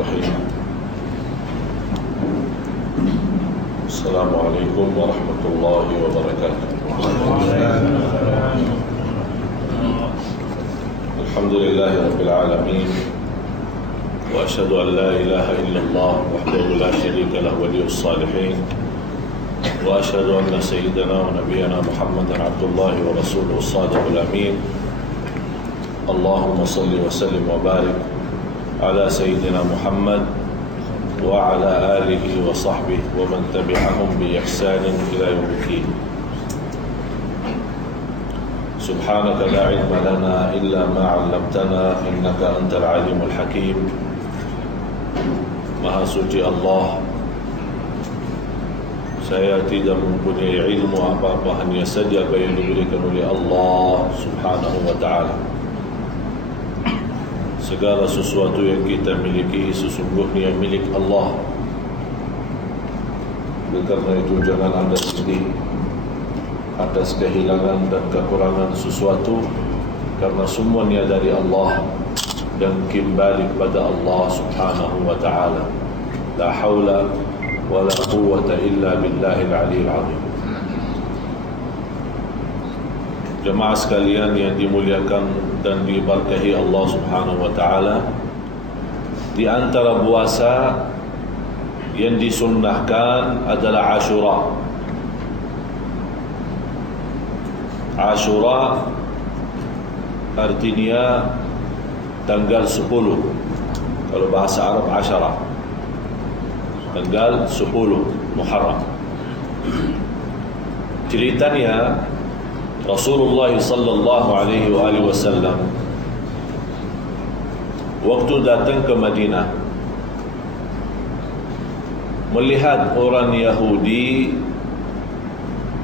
Bismillahirrahmanirrahim. Assalamualaikum warahmatullahi wabarakatuh. Alhamdulillahi rabbil alamin. Wa asyhadu an la ilaha illallah wahdahu la syarika lahu waliyus salihin. Wa asyhadu anna sayyidana wa nabiyyana Muhammadan abdullahi wa rasuluhu as-sadiqul amin. Allahumma salli wa sallim wa barik ala sayyidina Muhammad wa ala alihi wa sahbihi wa man tabi'ahum bi ihsanin ila yaumiddin. Subhanaka la ilma lana illa ma 'allamtana innaka antal alimul hakim. Maha suci Allah, saya tidak mempunyai ilmu apa-apa, hanya saja apa yang diberikan oleh Allah subhanahu wa ta'ala. Segala sesuatu yang kita miliki sesungguhnya milik Allah. Karena itu jangan anda sedih atas kehilangan dan kekurangan sesuatu, karena semuanya dari Allah dan kembali kepada Allah subhanahu wa ta'ala. La hawla wa la quwwata illa billahil aliyyil azim. Jemaah sekalian yang dimuliakan dan diberkahi Allah subhanahu wa ta'ala, di antara puasa yang disunnahkan adalah Ashura. Ashura artinya tanggal 10. Kalau bahasa Arab Ashara, tanggal 10 Muharram. Ceritanya Rasulullah sallallahu alaihi wasallam waktu datang ke Madinah, melihat orang Yahudi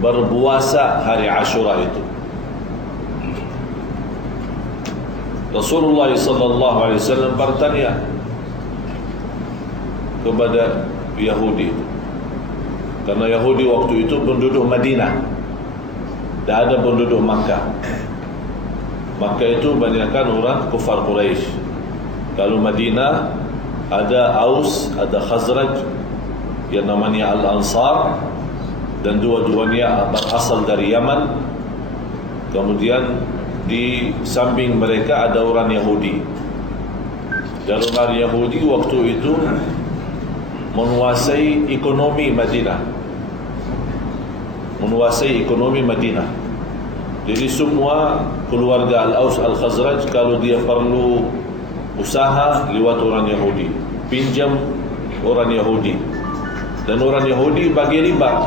berpuasa hari Ashura itu. Rasulullah sallallahu alaihi wasallam bertanya kepada Yahudi, karena Yahudi waktu itu penduduk Madinah, tidak ada penduduk Makkah. Makkah itu banyakkan orang kufar Quraisy. Kalau Madinah ada Aus, ada Khazraj yang namanya Al-Ansar, dan dua-duanya berasal dari Yaman. Kemudian di samping mereka ada orang Yahudi. Dan orang Yahudi waktu itu menguasai ekonomi Madinah. Jadi semua keluarga Al-Aus Al-Khazraj, kalau dia perlu usaha lewat orang Yahudi, pinjam orang Yahudi, dan orang Yahudi bagi riba.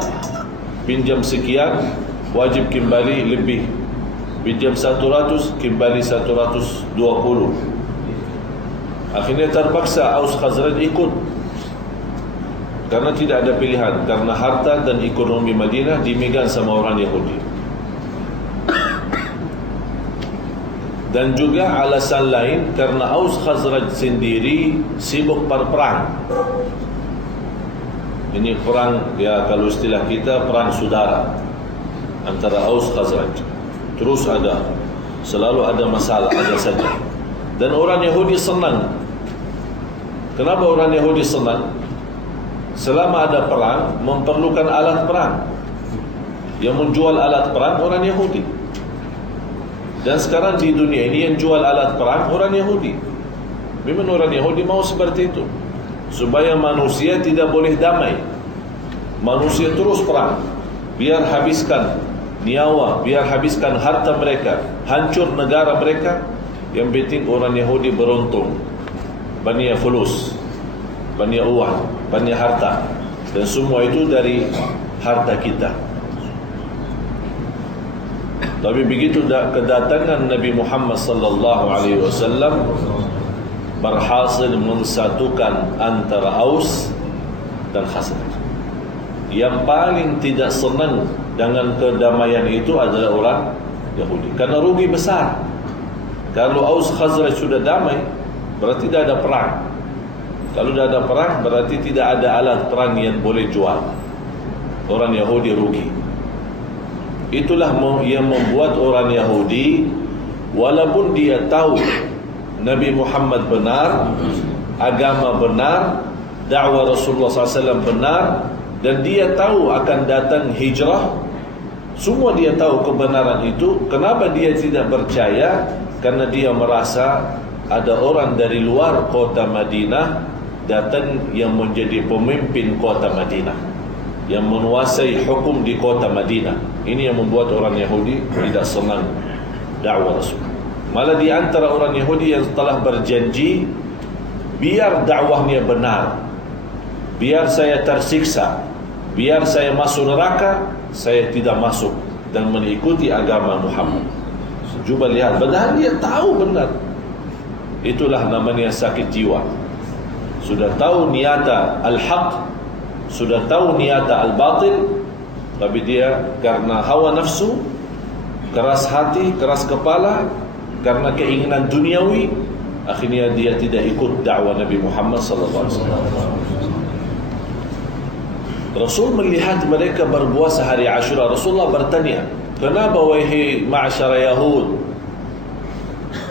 Pinjam sekian, wajib kembali lebih. Pinjam 100, kembali 120. Akhirnya terpaksa Aus Khazraj ikut, karena tidak ada pilihan, karena harta dan ekonomi Madinah dimegang sama orang Yahudi. Dan juga alasan lain, karena Aus Khazraj sendiri sibuk berperang. Ini perang, ya kalau istilah kita, perang saudara antara Aus Khazraj. Terus ada, selalu ada masalah, ada saja. Dan orang Yahudi senang. Kenapa orang Yahudi senang? Selama ada perang, memerlukan alat perang. Yang menjual alat perang orang Yahudi. Dan sekarang di dunia ini yang jual alat perang orang Yahudi. Memang orang Yahudi mau seperti itu, supaya manusia tidak boleh damai. Manusia terus perang, biar habiskan nyawa, biar habiskan harta mereka, hancur negara mereka. Yang penting orang Yahudi beruntung, banyak fulus, banyak uang, banyak harta, dan semua itu dari harta kita. Tapi begitu kedatangan Nabi Muhammad sallallahu alaihi wasallam, berhasil mensatukan antara Aus dan Khazraj. Yang paling tidak senang dengan kedamaian itu adalah orang Yahudi, karena rugi besar. Kalau Aus Khazraj sudah damai, berarti tidak ada perang. Kalau tidak ada perang, berarti tidak ada alat perang yang boleh jual. Orang Yahudi rugi. Itulah yang membuat orang Yahudi, walaupun dia tahu Nabi Muhammad benar, agama benar, dakwah Rasulullah SAW benar, dan dia tahu akan datang hijrah. Semua dia tahu kebenaran itu. Kenapa dia tidak percaya? Karena dia merasa ada orang dari luar kota Madinah datang yang menjadi pemimpin kota Madinah, yang menguasai hukum di kota Madinah. Ini yang membuat orang Yahudi tidak senang dakwah Rasul. Malah di antara orang Yahudi yang telah berjanji, biar dakwahnya benar, biar saya tersiksa, biar saya masuk neraka, saya tidak masuk dan mengikuti agama Muhammad. Cuba lihat, padahal dia tahu benar. Itulah namanya sakit jiwa. Sudah tahu niata al-haq, sudah tahu niata al-batil, tapi dia karena hawa nafsu, keras hati, keras kepala, karena keinginan duniawi, akhirnya dia tidak ikut dakwah Nabi Muhammad sallallahu alaihi wasallam. Rasul melihat mereka berpuasa hari Ashura. Rasulullah bertanya, "Kenapa wahai ma'syar Yahud,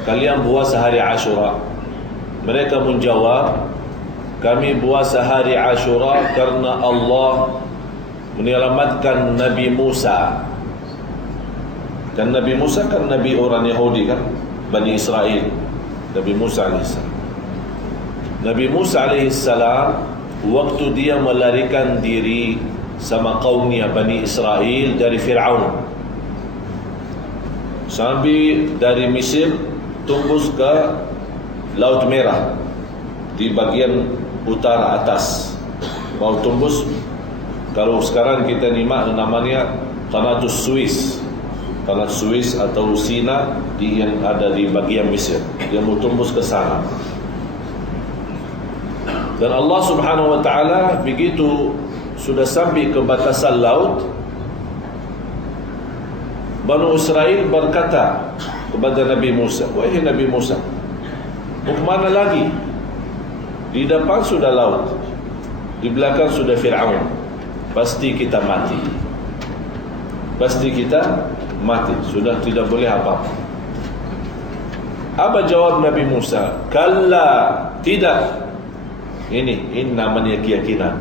kalian puasa hari Ashura?" Mereka menjawab, "Kami puasa hari Ashura karena Allah menyelamatkan Nabi Musa." Dan Nabi Musa kan Nabi orang Yahudi kan, Bani Israel. Nabi Musa alaihissalam. Nabi Musa alaihissalam, waktu dia melarikan diri sama kaumnya Bani Israel dari Fir'aun, sampai dari Mesir tembus ke Laut Merah di bagian utara atas, mau tembus. Kalau sekarang kita nyimak namanya Qanatus Suez, Qanat Suez atau Sina yang ada di bagian Mesir. Dia mau tembus ke sana. Dan Allah Subhanahu wa taala begitu sudah sampai ke batasan laut, Bani Israel berkata kepada Nabi Musa, "Wahai Nabi Musa, mau kemana lagi? Di depan sudah laut, di belakang sudah Fir'aun. Pasti kita mati. Pasti kita mati. Sudah tidak boleh apa-apa." Apa jawab Nabi Musa? "Kalla, tidak." Ini namanya keyakinan.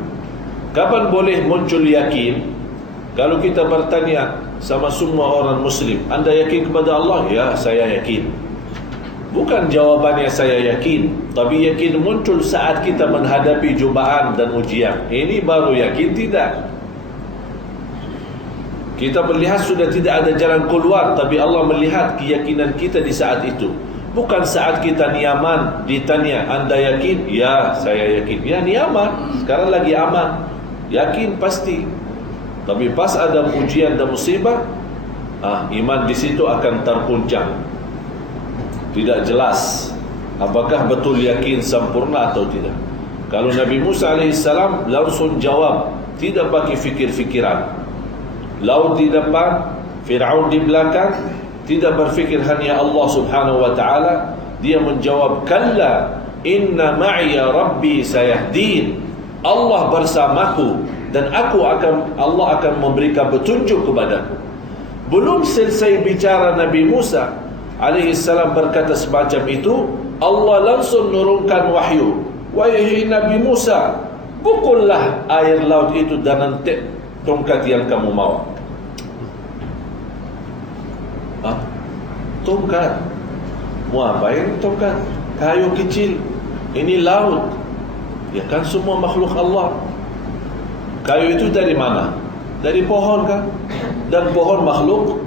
Kapan boleh muncul yakin? Kalau kita bertanya sama semua orang Muslim, "Anda yakin kepada Allah?" "Ya, saya yakin." Bukan jawabannya saya yakin, tapi yakin muncul saat kita menghadapi cubaan dan ujian. Ini baru yakin tidak. Kita melihat sudah tidak ada jalan keluar, tapi Allah melihat keyakinan kita di saat itu. Bukan saat kita nyaman ditanya, "Anda yakin?" "Ya, saya yakin." Ya, nyaman, sekarang lagi aman, yakin pasti. Tapi pas ada ujian dan musibah, iman di situ akan terpuncang. Tidak jelas apakah betul yakin sempurna atau tidak. Kalau Nabi Musa alaihissalam langsung jawab, tidak pakai fikir-fikiran. Laut di depan, Fir'aun di belakang, tidak berfikir hanya Allah Subhanahu wa taala. Dia menjawab, "Kalla, inna ma'iya rabbi sayahdin." Allah bersamaku dan Allah akan memberikan petunjuk kepadaku. Belum selesai bicara Nabi Musa alaihissalam berkata semacam itu, Allah langsung nurunkan wahyu, "Wahai Nabi Musa, pukullah air laut itu dengan tongkat yang kamu mau." Tongkat? Mau apain tongkat? Kayu kecil. Ini laut. Ya kan semua makhluk Allah. Kayu itu dari mana? Dari pohon kan? Dan pohon makhluk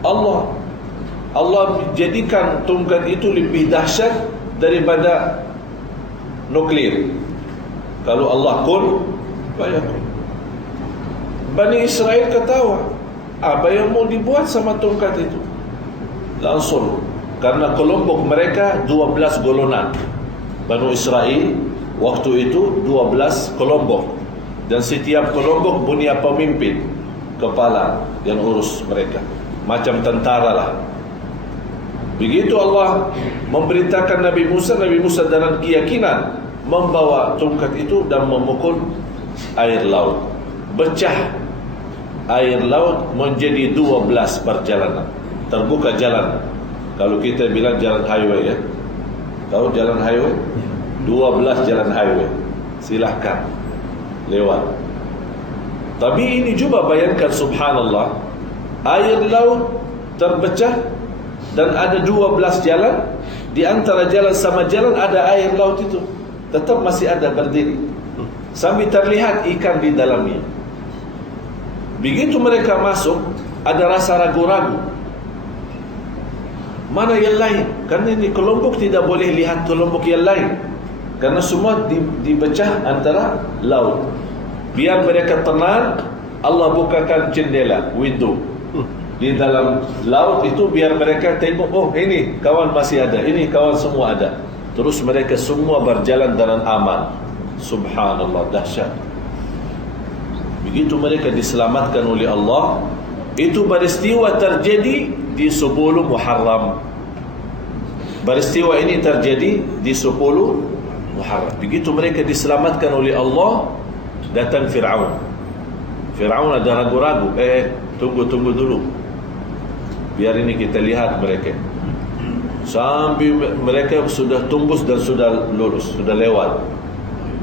Allah. Allah jadikan tongkat itu lebih dahsyat daripada nuklir. Kalau Allah kun, fayakun. Bani Israel ketawa, apa yang mau dibuat sama tongkat itu? Langsung, karena kelompok mereka 12 golongan. Bani Israel waktu itu 12 kelompok, dan setiap kelompok punya pemimpin, kepala yang urus mereka, macam tentara lah. Begitu Allah memberitakan Nabi Musa dengan keyakinan membawa tongkat itu dan memukul air laut. Pecah air laut menjadi 12 perjalanan. Terbuka jalan. Kalau kita bilang jalan highway, ya. Tahu jalan highway? 12 jalan highway, silahkan lewat. Tapi ini cuba bayangkan, subhanallah, air laut terpecah dan ada 12 jalan. Di antara jalan sama jalan ada air laut itu, tetap masih ada berdiri, sambil terlihat ikan di dalamnya. Begitu mereka masuk, ada rasa ragu-ragu, mana yang lain? Karena ini kelompok tidak boleh lihat kelompok yang lain, karena semua dipecah antara laut. Biar mereka tenang, Allah bukakan jendela, window di dalam laut itu, biar mereka tengok, oh ini kawan masih ada, ini kawan semua ada. Terus mereka semua berjalan dengan aman. Subhanallah, dahsyat. Begitu mereka diselamatkan oleh Allah. Itu peristiwa terjadi di 10 Muharram. Peristiwa ini terjadi di 10 Muharram. Begitu mereka diselamatkan oleh Allah, datang Fir'aun. Fir'aun ada ragu-ragu, tunggu dulu, biar ini kita lihat mereka. Sampai mereka sudah tembus dan sudah lurus, sudah lewat.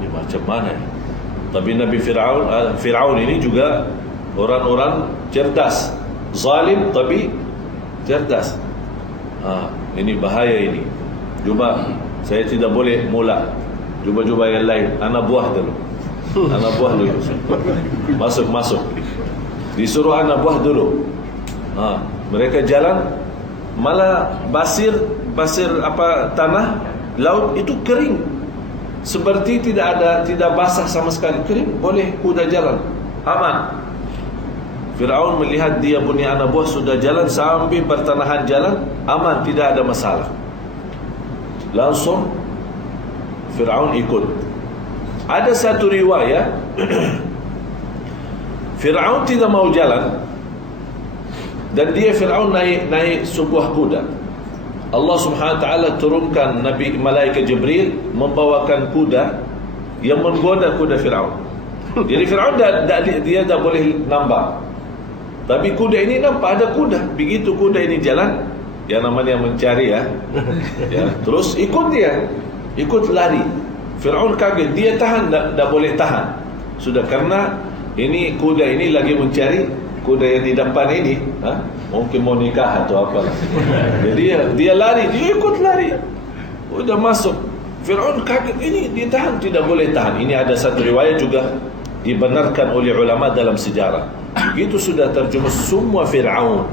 Ini macam mana? Tapi Nabi Fir'aun ini juga orang-orang cerdas, zalim tapi cerdas. Ini bahaya ini. Cuba, saya tidak boleh mula. Cuba yang lain, anak buah dulu. Anak buah dulu. Masuk. Disuruh anak buah dulu. Mereka jalan, malah basir tanah laut itu kering, seperti tidak basah sama sekali, kering, boleh kuda jalan aman. Fir'aun melihat dia punya anak buah sudah jalan sampai pertengahan jalan aman, tidak ada masalah. Langsung Fir'aun ikut. Ada satu riwayat Fir'aun tidak mau jalan, dan Fir'aun naik sebuah kuda. Allah Subhanahu wa taala turunkan malaikat Jibril membawakan kuda yang menggoda kuda Fir'aun. Jadi Fir'aun dia tak boleh nampak, tapi kuda ini nampak ada kuda. Begitu kuda ini jalan, yang namanya mencari ya, terus ikut lari. Fir'aun kaget, dia tahan, tak boleh tahan. Sudah, karena ini kuda ini lagi mencari kuda yang di depan ini, mungkin mau nikah atau apalah. Jadi dia lari, dia ikut lari. Udah masuk, Fir'aun kaget, ini ditahan, tidak boleh tahan. Ini ada satu riwayat juga dibenarkan oleh ulama dalam sejarah. Begitu sudah terjumus semua Fir'aun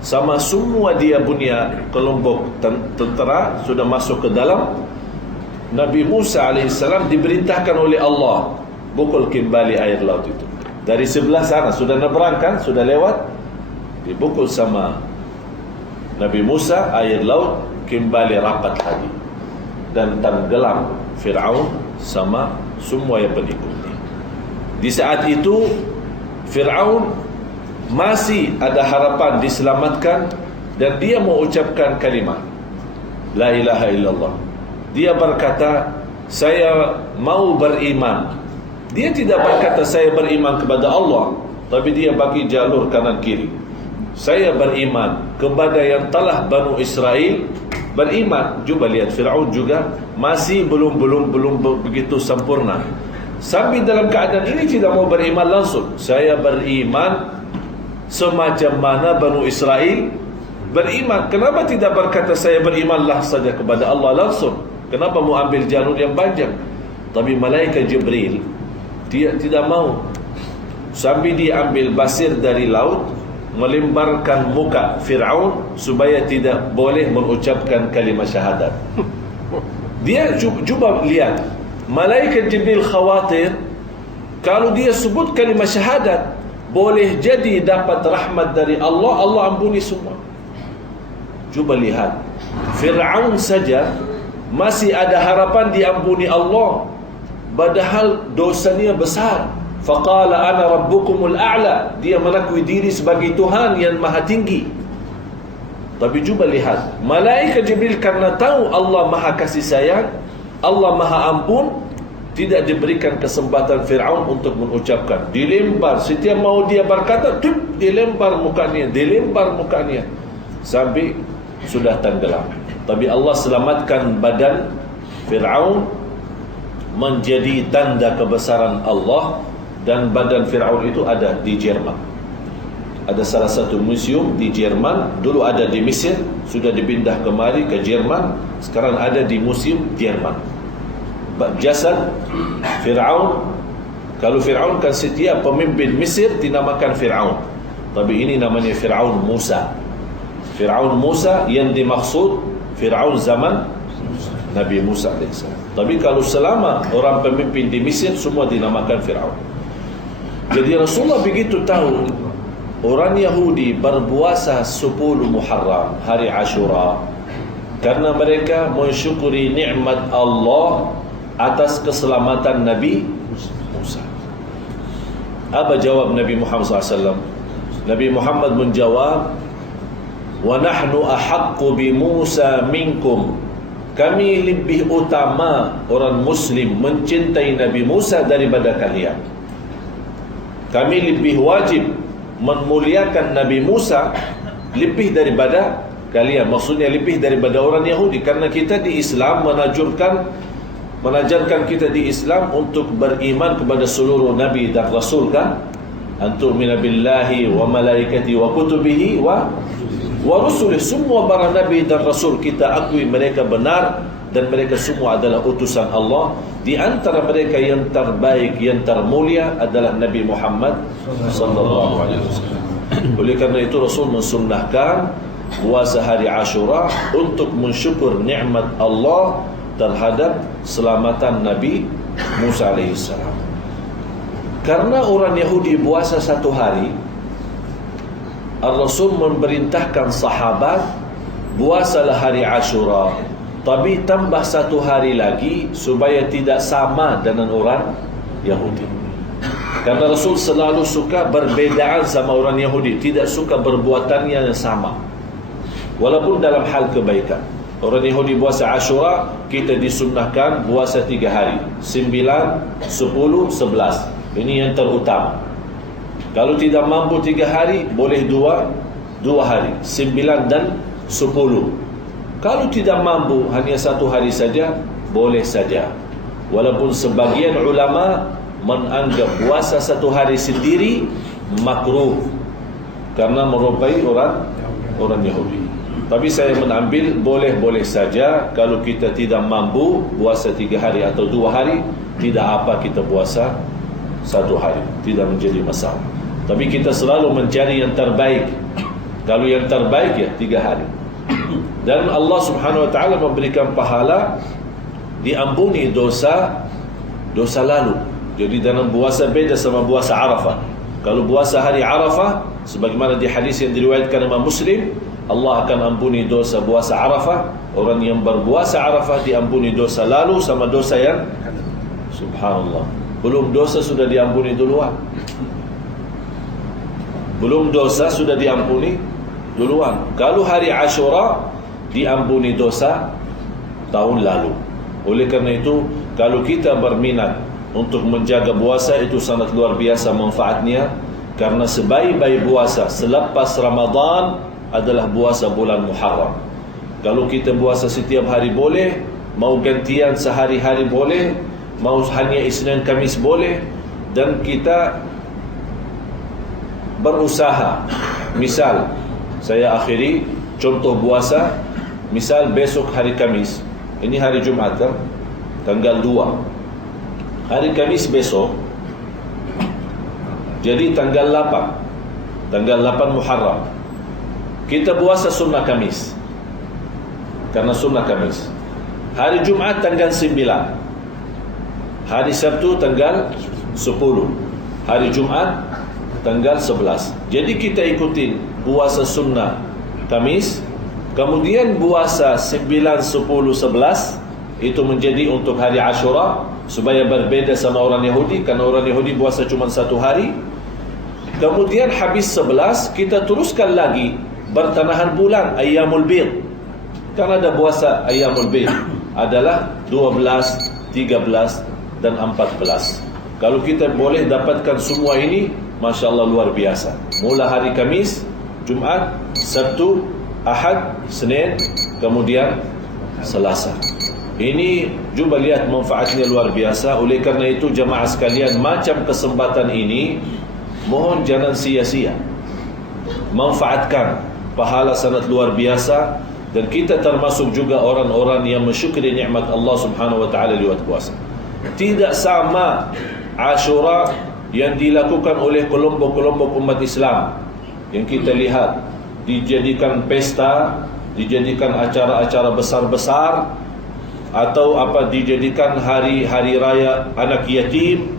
sama semua dia punya kelompok tentera sudah masuk ke dalam, Nabi Musa alaihissalam diperintahkan oleh Allah pukul kembali air laut itu. Dari sebelah sana sudah nyebrangkan, sudah lewat, dipukul sama Nabi Musa, air laut kembali rapat lagi dan tenggelam Fir'aun sama semua yang pengikutnya. Di saat itu Fir'aun masih ada harapan diselamatkan, dan dia mau ucapkan kalimat La ilaha illallah. Dia berkata, saya mau beriman. Dia tidak berkata saya beriman kepada Allah, tapi dia bagi jalur kanan kiri. Saya beriman kepada yang telah Banu Israel beriman. Coba lihat, Fir'aun juga masih belum begitu sempurna. Sampai dalam keadaan ini tidak mau beriman langsung. Saya beriman semacam mana Banu Israel beriman. Kenapa tidak berkata saya berimanlah saja kepada Allah langsung? Kenapa mau ambil jalur yang panjang? Tapi malaikat Jibril dia tidak mau. Sampai dia ambil basir dari laut, melemparkan muka Fir'aun supaya tidak boleh mengucapkan kalimat syahadat. Dia cuba lihat, malaikat Jibril khawatir kalau dia sebut kalimat syahadat, boleh jadi dapat rahmat dari Allah, Allah ampuni semua. Cuba lihat, Fir'aun saja masih ada harapan diampuni Allah, padahal dosanya besar. Faqala ana rabbukumul a'la. Dia mengakui diri sebagai Tuhan yang maha tinggi. Tapi cuba lihat, malaikat Jibril karena tahu Allah maha kasih sayang, Allah maha ampun, tidak diberikan kesempatan Fir'aun untuk mengucapkan. Dilempar, setiap mau dia berkata, dilempar mukanya, sampai sudah tenggelam. Tapi Allah selamatkan badan Fir'aun menjadi tanda kebesaran Allah. Dan badan Fir'aun itu ada di Jerman. Ada salah satu museum di Jerman. Dulu ada di Mesir, sudah dipindah kemari ke Jerman. Sekarang ada di museum Jerman. Jasad Fir'aun. Kalau Fir'aun kan setiap pemimpin Mesir dinamakan Fir'aun, tapi ini namanya Fir'aun Musa. Fir'aun Musa yang dimaksud Fir'aun zaman Nabi Musa AS. Tapi kalau selama orang pemimpin di Mesir semua dinamakan Fir'aun. Jadi Rasulullah begitu tahu orang Yahudi berpuasa 10 Muharram, hari Ashura, karena mereka mensyukuri nikmat Allah atas keselamatan Nabi Musa. Apa jawab Nabi Muhammad SAW? Nabi Muhammad menjawab, wa nahnu ahaqqu bi Musa minkum. Kami lebih utama orang Muslim mencintai Nabi Musa daripada kalian. Kami lebih wajib memuliakan Nabi Musa lebih daripada kalian. Maksudnya lebih daripada orang Yahudi. Karena kita di Islam menajarkan kita di Islam untuk beriman kepada seluruh Nabi dan Rasul, kan? Antu'mina billahi wa malaikati wa kutubihi wa rusulih. Semua para Nabi dan Rasul kita akui mereka benar dan mereka semua adalah utusan Allah. Di antara mereka yang terbaik, yang termulia adalah Nabi Muhammad sallallahu alaihi wasallam. Oleh kerana itu Rasul mensunnahkan puasa hari Ashura untuk mensyukur nikmat Allah terhadap selamatan Nabi Musa AS. Karena orang Yahudi puasa 1 hari, Al-Rasul memerintahkan sahabat puasalah hari Ashura, tapi tambah 1 hari lagi supaya tidak sama dengan orang Yahudi. Karena Rasul selalu suka berbedaan sama orang Yahudi, tidak suka perbuatannya yang sama, walaupun dalam hal kebaikan. Orang Yahudi puasa Ashura, kita disunnahkan puasa 3 hari, 9, 10, 11. Ini yang terutama. Kalau tidak mampu 3 hari, boleh 2 hari, 9 dan 10. Kalau tidak mampu hanya 1 hari saja, boleh saja. Walaupun sebagian ulama menganggap puasa 1 hari sendiri makruh karena merupai orang Yahudi. Tapi saya menambil boleh-boleh saja. Kalau kita tidak mampu puasa 3 hari atau 2 hari, tidak apa kita puasa 1 hari, tidak menjadi masalah. Tapi kita selalu mencari yang terbaik. Kalau yang terbaik ya 3 hari. Dan Allah Subhanahu wa taala memberikan pahala, diampuni dosa lalu. Jadi dalam puasa beda sama puasa Arafah. Kalau puasa hari Arafah, sebagaimana di hadis yang diriwayatkan Imam Muslim, Allah akan ampuni dosa puasa Arafah. Orang yang berpuasa Arafah diampuni dosa lalu sama dosa yang, subhanallah, belum dosa sudah diampuni duluan. Belum dosa sudah diampuni duluan. Kalau hari Ashura diampuni dosa tahun lalu. Oleh kerana itu, kalau kita berminat untuk menjaga puasa, itu sangat luar biasa manfaatnya. Karena sebaik-baik puasa selepas Ramadan adalah puasa bulan Muharram. Kalau kita puasa setiap hari boleh, mau gantian sehari-hari boleh, mau hanya Isnin Kamis boleh. Dan kita berusaha, misal saya akhiri contoh puasa, misal besok hari Kamis, ini hari Jumat kan, tanggal 2, hari Kamis besok, jadi tanggal 8 Muharram kita puasa sunnah Kamis, karena sunnah Kamis. Hari Jumat tanggal 9, hari Sabtu tanggal 10, hari Jumat tanggal 11. Jadi kita ikutin puasa sunnah Kamis, kemudian puasa 9, 10, 11 itu menjadi untuk hari Ashura, supaya berbeda sama orang Yahudi. Karena orang Yahudi puasa cuma 1 hari. Kemudian habis 11 kita teruskan lagi bertanahan bulan Ayyamul Bid. Karena ada puasa Ayyamul Bid adalah 12, 13 dan 14. Kalau kita boleh dapatkan semua ini, Masya Allah luar biasa. Mula hari Kamis, Jumat, Sabtu, Ahad, Senin, kemudian Selasa. Ini cuba lihat manfaatnya luar biasa. Oleh kerana itu jemaah sekalian, macam kesempatan ini mohon jangan sia-sia. Manfaatkan, pahala sangat luar biasa. Dan kita termasuk juga orang-orang yang mensyukuri nikmat Allah Subhanahu wa taala lewat puasa. Tidak sama Ashura yang dilakukan oleh kelompok-kelompok umat Islam yang kita lihat dijadikan pesta, dijadikan acara-acara besar-besar, atau dijadikan hari-hari raya anak yatim,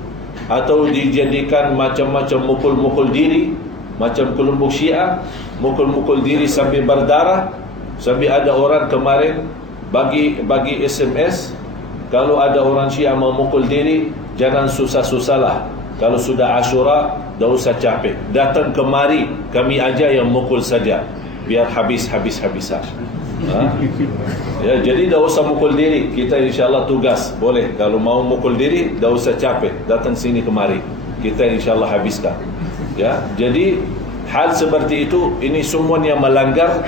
atau dijadikan macam-macam mukul-mukul diri, macam kelompok Syiah mukul-mukul diri sampai berdarah. Sampai ada orang kemarin bagi SMS, kalau ada orang Syiah mau mukul diri, jangan susah-susahlah. Kalau sudah Ashura, dah usah capek, datang kemari, kami aja yang mukul saja, biar habis-habisan. Ya, jadi dah usah mukul diri. Kita insyaAllah tugas, boleh. Kalau mau mukul diri, dah usah capek, datang sini kemari, kita insyaAllah habiskan. Ya, jadi hal seperti itu, ini semuanya melanggar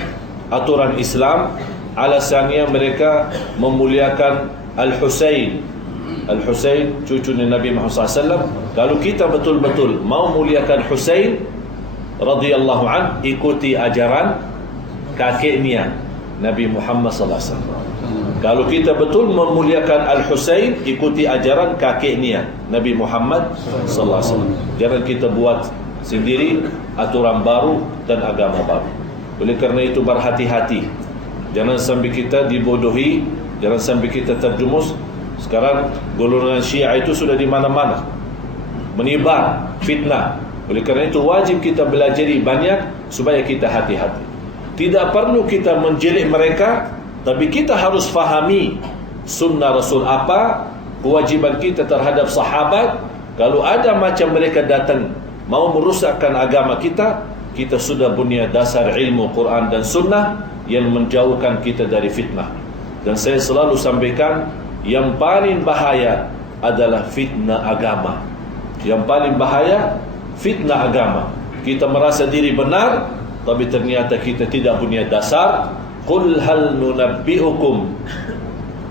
aturan Islam. Alasannya mereka memuliakan Al-Husain. Al-Husain cucu Nabi Muhammad SAW. Kalau kita betul-betul mau muliakan Husain radhiyallahu an, ikuti ajaran kakeknya Nabi Muhammad SAW. Kalau kita betul memuliakan Al-Husain, ikuti ajaran kakeknya Nabi Muhammad SAW. Jangan kita buat sendiri aturan baru dan agama baru. Oleh kerana itu berhati-hati, jangan sampai kita dibodohi, jangan sampai kita terjumus. Sekarang golongan Syiah itu sudah di mana-mana, menyebar fitnah. Oleh kerana itu wajib kita belajar banyak supaya kita hati-hati. Tidak perlu kita menjelik mereka, tapi kita harus fahami sunnah Rasul apa, kewajiban kita terhadap sahabat. Kalau ada macam mereka datang mau merusakkan agama kita, kita sudah punya dasar ilmu Quran dan sunnah yang menjauhkan kita dari fitnah. Dan saya selalu sampaikan, yang paling bahaya adalah fitnah agama. Yang paling bahaya fitnah agama. Kita merasa diri benar, tapi ternyata kita tidak punya dasar. Qul hal nunabbi'ukum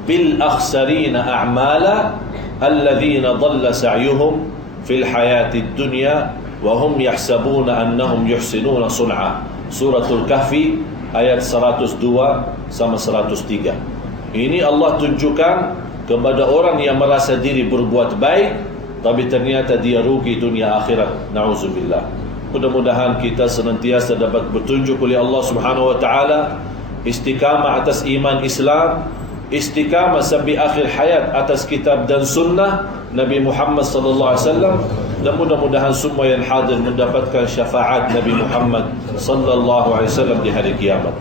bil akhsarina a'mala alladhina dhalla sa'yuhum fil hayatid dunya wa hum yahsabuna annahum yuhsinuna sun'a. Suratul Kahfi ayat 102 sama 103. Ini Allah tunjukkan kepada orang yang merasa diri berbuat baik, tapi ternyata dia rugi dunia akhirat. Na'udzubillah. Mudah-mudahan kita senantiasa dapat bertunjuk oleh Allah Subhanahu wa taala, istiqamah atas iman Islam, istiqamah sampai akhir hayat atas kitab dan sunnah Nabi Muhammad sallallahu alaihi wasallam, dan mudah-mudahan semua yang hadir mendapatkan syafaat Nabi Muhammad sallallahu alaihi wasallam di hari kiamat.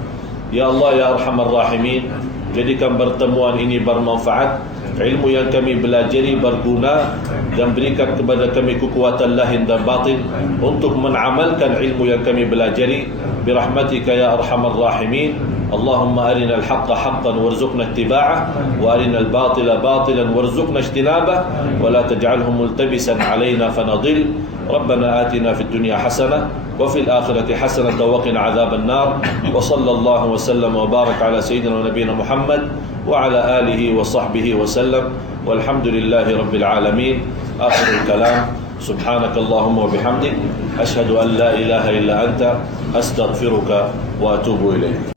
Ya Allah ya Arhamar Rahimin, jadikan pertemuan ini bermanfaat, ilmu yang kami belajari berguna, dan berikan kepada kami kekuatan lahir dan batin untuk mengamalkan ilmu yang kami belajari. Birahmatika ya Arhamar Rahimin. Allahumma arina al-haqqa haqqan warzuqna ittiba'ah, wa arina al-batila batilan warzuqna ijtinabah, wa la taj'alhu multabisan alayna fanadil. Rabbana atina fid dunya hasanah wa fil akhirati hasanah wa qina adzaban nar. Wa sallallahu wa sallam wa barak ala sayyidina wa nabiyyina Muhammad wa ala alihi wa sahbihi wa sallam. Walhamdulillahi rabbil alamin. Akhirul kalam. Subhanakallahumma wa bihamdik, ashhadu an la ilaha illa anta, astaghfiruka wa atubu ilaik.